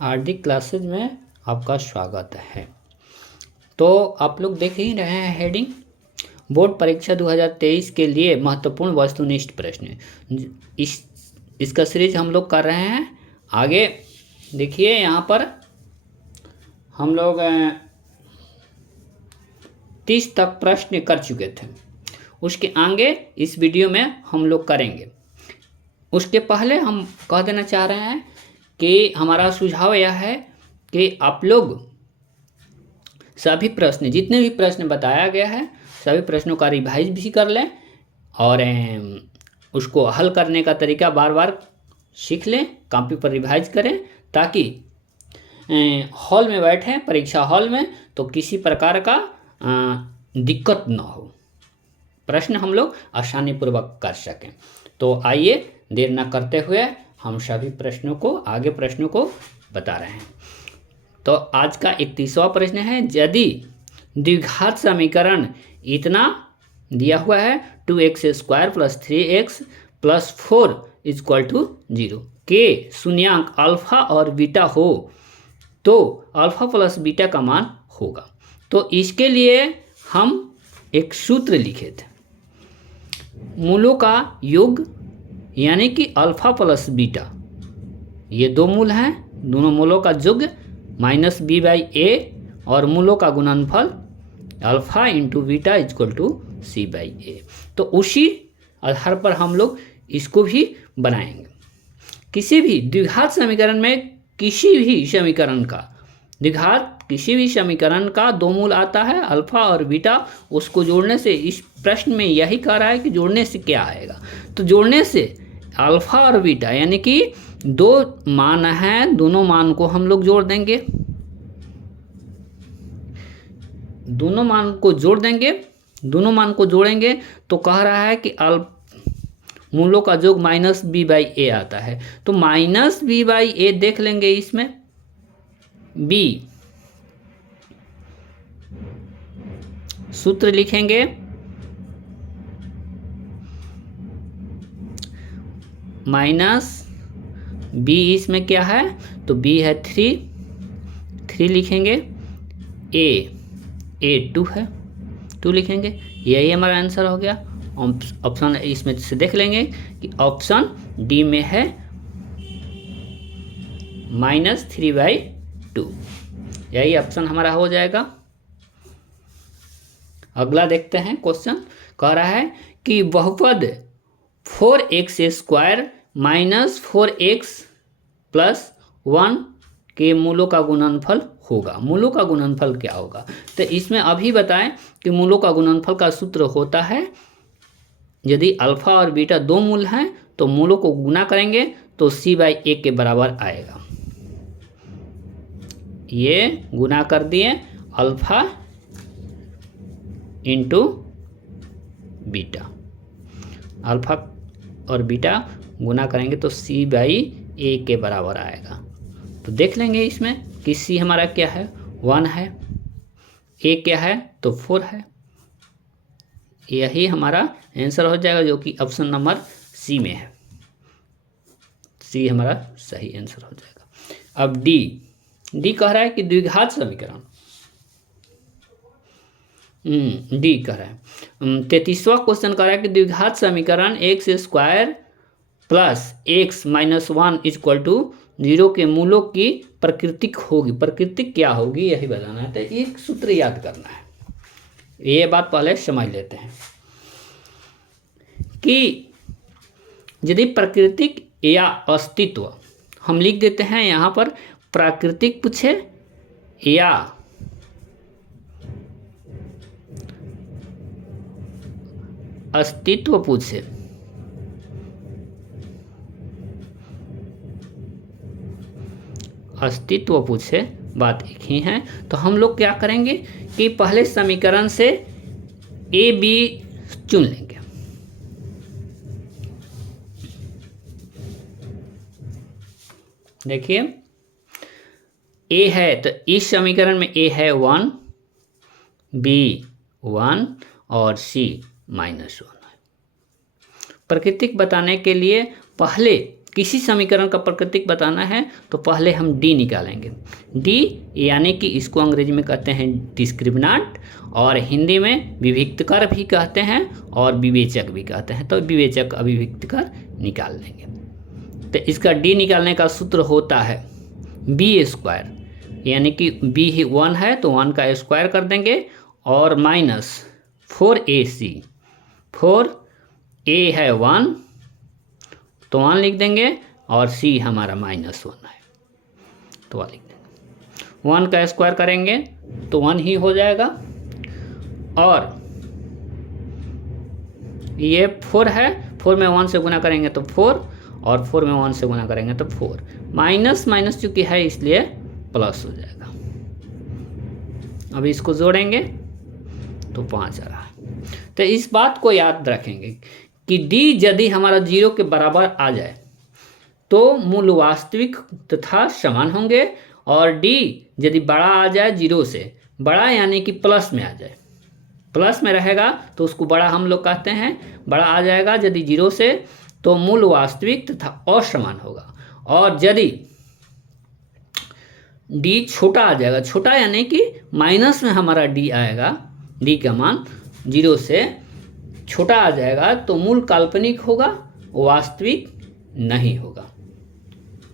RD classes में आपका स्वागत है। तो आप लोग देख ही रहे हैं हेडिंग, बोर्ड परीक्षा 2023 के लिए महत्वपूर्ण वस्तुनिष्ठ प्रश्न। इसका सीरीज हम लोग कर रहे हैं। आगे देखिए, यहाँ पर हम लोग 30 तक प्रश्न कर चुके थे। उसके आगे इस वीडियो में हम लोग करेंगे। उसके पहले हम कह देना चाह रहे हैं कि हमारा सुझाव यह है कि आप लोग सभी प्रश्न, जितने भी प्रश्न बताया गया है, सभी प्रश्नों का रिवाइज भी कर लें और उसको हल करने का तरीका बार बार सीख लें, कॉपी पर रिवाइज करें, ताकि हॉल में बैठें, परीक्षा हॉल में, तो किसी प्रकार का दिक्कत न हो, प्रश्न हम लोग आसानी पूर्वक कर सकें। तो आइए देर न करते हुए हम सभी प्रश्नों को, आगे प्रश्नों को बता रहे हैं। तो आज का 31वां प्रश्न है, यदि द्विघात समीकरण इतना दिया हुआ है 2x² + 3x + 4 = 0 के शून्यांक अल्फा और बीटा हो तो अल्फा + बीटा का मान होगा। तो इसके लिए हम एक सूत्र लिखे थे, मूलों का योग यानी कि अल्फा + बीटा, ये दो मूल हैं, दोनों मूलों का योग -b/a और मूलों का गुणनफल अल्फा × बीटा = c/a। तो उसी आधार पर हम लोग इसको भी बनाएंगे। किसी भी द्विघात समीकरण में किसी भी समीकरण का दो मूल आता है, अल्फा और बीटा। उसको जोड़ने से, इस प्रश्न में यही कह रहा है कि जोड़ने से क्या आएगा। तो जोड़ने से अल्फा और बीटा यानी कि दो मान हैं, दोनों मान को हम लोग जोड़ देंगे, दोनों मान को जोड़ देंगे, दोनों मान को जोड़ेंगे तो कह रहा है कि मूलों का योग -b/a आता है। तो -b/a देख लेंगे, इसमें b सूत्र लिखेंगे -b, इसमें क्या है तो b है 3 लिखेंगे, a 2 है, 2 लिखेंगे। यही हमारा आंसर हो गया। ऑप्शन इसमें से देख लेंगे कि ऑप्शन डी में है -3/2, यही ऑप्शन हमारा हो जाएगा। अगला देखते हैं क्वेश्चन, कह रहा है कि बहुपद 4x² - 4x + 1 के मूलों का गुणनफल होगा। मूलों का गुणनफल क्या होगा? तो इसमें अभी बताएं कि मूलों का गुणनफल का सूत्र होता है, यदि अल्फा और बीटा दो मूल हैं तो मूलों को गुना करेंगे तो c/a के बराबर आएगा। ये गुना कर दिए, अल्फा × बीटा, अल्फा और बीटा गुना करेंगे तो c/a के बराबर आएगा। तो देख लेंगे इसमें कि c हमारा क्या है, 1 है, a क्या है तो 4 है। यही हमारा आंसर हो जाएगा, जो कि ऑप्शन नंबर सी में है। सी हमारा सही आंसर हो जाएगा। अब डी कह रहा है कि द्विघात समीकरण, डी कह रहा है 33वां क्वेश्चन कह रहा है कि द्विघात समीकरण x² + x - 1 = 0 के मूलों की प्रकृतिक होगी। प्रकृतिक क्या होगी यही बताना है। तो एक सूत्र याद करना है, ये बात पहले समझ लेते हैं कि यदि प्राकृतिक या अस्तित्व, हम लिख देते हैं यहाँ पर, प्राकृतिक पूछे या अस्तित्व पूछे, अस्तित्व पूछे, बात एक ही है। तो हम लोग क्या करेंगे कि पहले समीकरण से a b चुन लेंगे। देखिए a है तो इस समीकरण में a है 1, b 1 और c -1 है। प्रकृतिक बताने के लिए पहले किसी समीकरण का प्रकृतिक बताना है तो पहले हम डी निकालेंगे। डी यानी कि इसको अंग्रेजी में कहते हैं डिस्क्रिमिनेंट और हिंदी में विविक्तकर भी कहते हैं और विवेचक भी कहते हैं। तो विवेचक अभिव्यक्तिकर निकाल लेंगे। तो इसका डी निकालने का सूत्र होता है बी स्क्वायर, यानी कि बी ही 1 है तो 1 का स्क्वायर कर देंगे और माइनस 4ac, 4a है 1 तो 1 लिख देंगे और c हमारा -1 है तो 1 लिख देंगे। 1 का स्क्वायर करेंगे तो 1 ही हो जाएगा और ये 4 है, 4 में 1 से गुना करेंगे तो 4 और 4 में 1 से गुना करेंगे तो 4, माइनस माइनस चूँकि है इसलिए प्लस हो जाएगा। अब इसको जोड़ेंगे तो 5 आ रहा है। तो इस बात को याद रखेंगे कि डी यदि हमारा 0 के बराबर आ जाए तो मूल वास्तविक तथा समान होंगे और डी यदि बड़ा आ जाए 0 से, बड़ा यानी कि प्लस में आ जाए, प्लस में रहेगा तो उसको बड़ा हम लोग कहते हैं। बड़ा आ जाएगा यदि 0 से तो मूल वास्तविक तथा असमान होगा और यदि डी छोटा आ जाएगा, छोटा यानी कि माइनस में हमारा डी आएगा, डी का मान 0 से छोटा आ जाएगा तो मूल काल्पनिक होगा, वास्तविक नहीं होगा।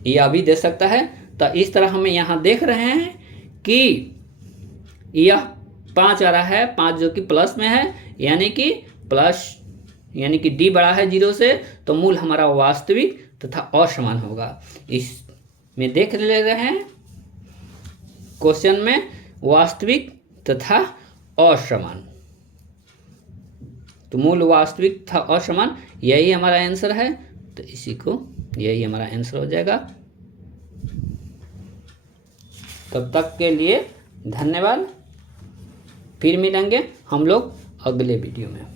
यह भी दे सकता है। तो इस तरह हमें यहाँ देख रहे हैं कि यह 5 आ रहा है, 5 जो कि प्लस में है यानी कि प्लस यानी कि डी बड़ा है 0 से तो मूल हमारा वास्तविक तथा असमान होगा। इसमें देख ले रहे हैं क्वेश्चन में वास्तविक तथा असमान, तो मूल वास्तविक तथा असमान यही हमारा आंसर है। तो इसी को यही हमारा आंसर हो जाएगा। तब तक के लिए धन्यवाद। फिर मिलेंगे हम लोग अगले वीडियो में।